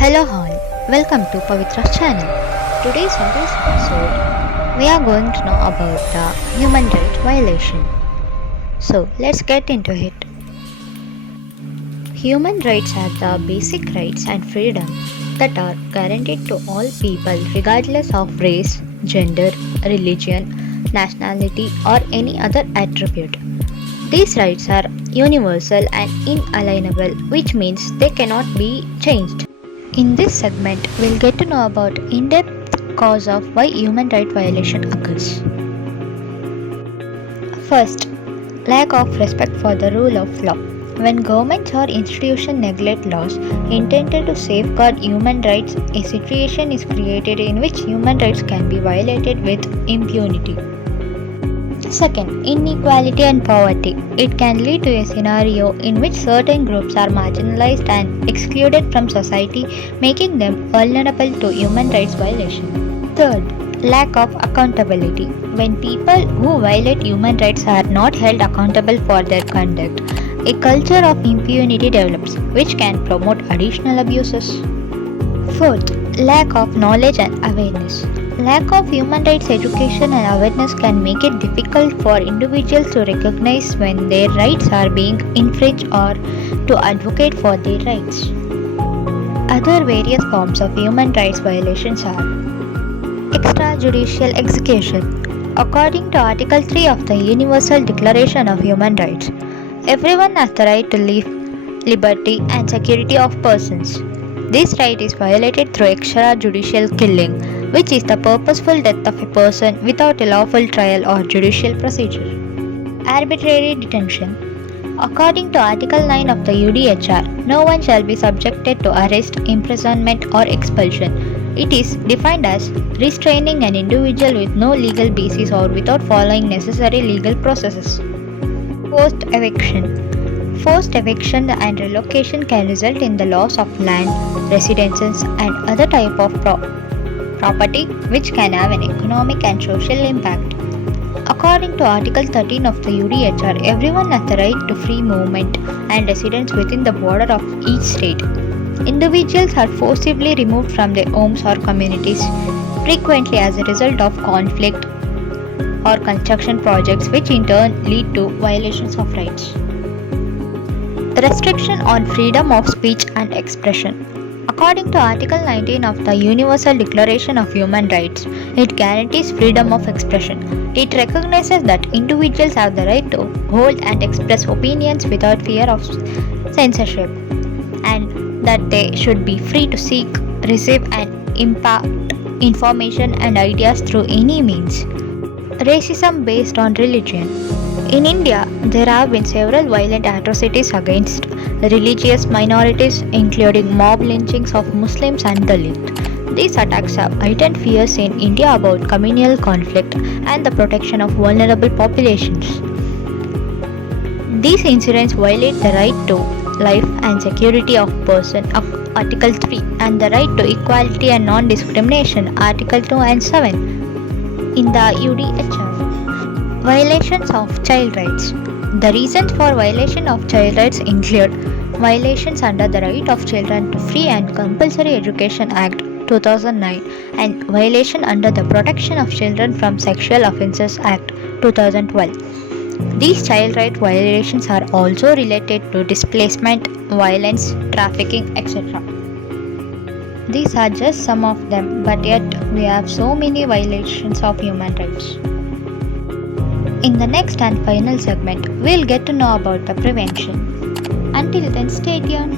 Hello all, welcome to Pavitra's channel. Today in this episode, we are going to know about the human rights violation. So let's get into it. Human rights are the basic rights and freedom that are guaranteed to all people regardless of race, gender, religion, nationality or any other attribute. These rights are universal and inalienable, which means they cannot be changed. In this segment, we'll get to know about in-depth cause of why human right violation occurs. First, lack of respect for the rule of law. When governments or institutions neglect laws intended to safeguard human rights, a situation is created in which human rights can be violated with impunity. Second, inequality and poverty. It can lead to a scenario in which certain groups are marginalized and excluded from society, making them vulnerable to human rights violation. Third, lack of accountability. When people who violate human rights are not held accountable for their conduct, a culture of impunity develops, which can promote additional abuses. Fourth, lack of knowledge and awareness. Lack of human rights education and awareness can make it difficult for individuals to recognize when their rights are being infringed or to advocate for their rights. Other various forms of human rights violations are extrajudicial execution. According to Article 3 of the Universal Declaration of Human Rights, everyone has the right to life, liberty, and security of persons. This right is violated through extrajudicial killing, which is the purposeful death of a person without a lawful trial or judicial procedure. Arbitrary detention. According to Article 9 of the UDHR, no one shall be subjected to arrest, imprisonment, or expulsion. It is defined as restraining an individual with no legal basis or without following necessary legal processes. Forced eviction. Forced eviction and relocation can result in the loss of land, residences, and other type of property which can have an economic and social impact. According to Article 13 of the UDHR, everyone has the right to free movement and residence within the border of each state. Individuals are forcibly removed from their homes or communities, frequently as a result of conflict or construction projects, which in turn lead to violations of rights. Restriction on freedom of speech and expression. According to Article 19 of the Universal Declaration of Human Rights, it guarantees freedom of expression. It recognizes that individuals have the right to hold and express opinions without fear of censorship, and that they should be free to seek, receive, and impart information and ideas through any means. Racism based on religion. In India, there have been several violent atrocities against religious minorities, including mob lynchings of Muslims and Dalits. These attacks have heightened fears in India about communal conflict and the protection of vulnerable populations. These incidents violate the right to life and security of person of Article 3 and the right to equality and non-discrimination Article 2 and 7 in the UDHR. Violations of child rights. The reasons for violation of child rights include violations under the Right of Children to Free and Compulsory Education Act 2009 and violation under the Protection of Children from Sexual Offences Act 2012. These child right violations are also related to displacement, violence, trafficking, etc. These are just some of them, but yet we have so many violations of human rights. In the next and final segment, we'll get to know about the prevention. Until then, stay tuned.